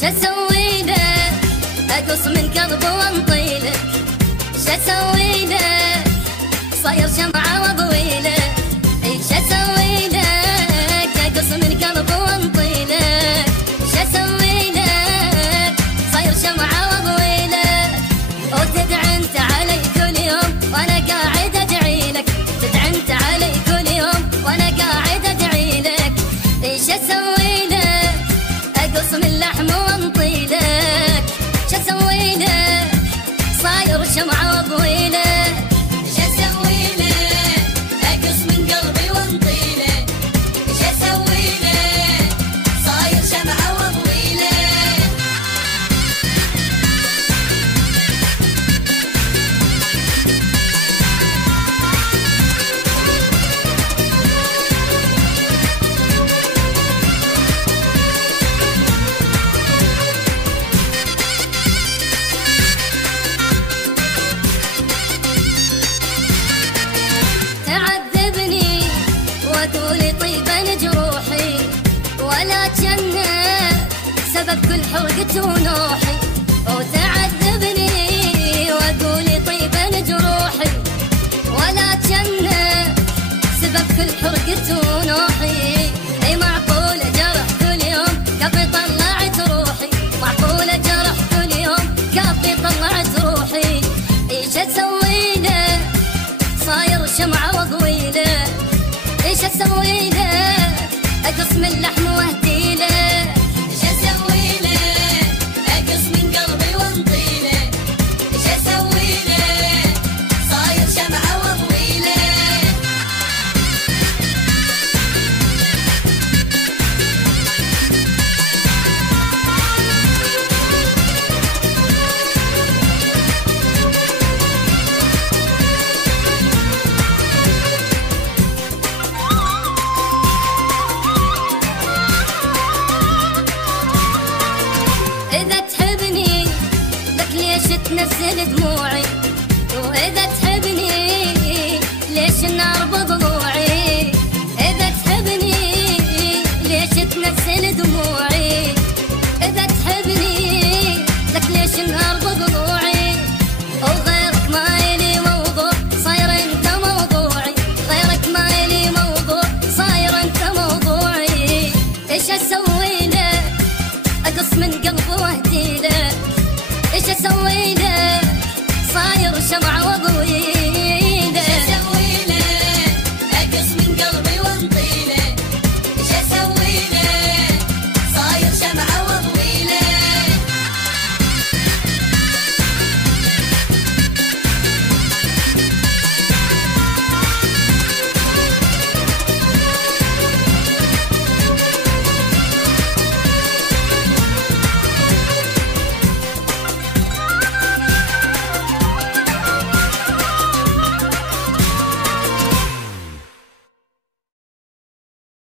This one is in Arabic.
شسوي لك اقص من قلبي وانطيلك، شسوي لك صاير شمعة واضوي لك، شسوي لك اقص من قلبي وانطيلك، شسوي لك صاير شمعة واضوي لك. وتدعي انت علي كل يوم وانا قاعد ادعي لك، تدعي انت علي كل يوم وانا قاعد ادعي لك، شسوي لك اقص من لحم وانطي لك، شسوي لك صاير شمعة واضوي لك، شسوي لك اقص من قلبي وانطي لك، شسوي لك صاير شمعة واضوي لك. تعذبني وتقولي طيبا جروحي، ولا جنة سبب كل حرقة ونوحي. وتعذبني وتقولي طيبا جروحي، ولا جنة سبب كل حرقة ونوحي. اي معقولة جرح كل يوم كفي طلعت روحي، معقولة جرح كل يوم كفي طلعت روحي. ايش اسوي له صاير شمعة واضوي له، ايش اسوي له اقص من لحم واهدي له، ايش اسوي له اقص من قلبي وانطي له، ايش اسوي له صاير شمعة واضوي له. إذا تحبني لك ليش تنزل دموعي، وإذا تحبني ليش النار بضلوعي، إذا تحبني ليش تنزل دموعي.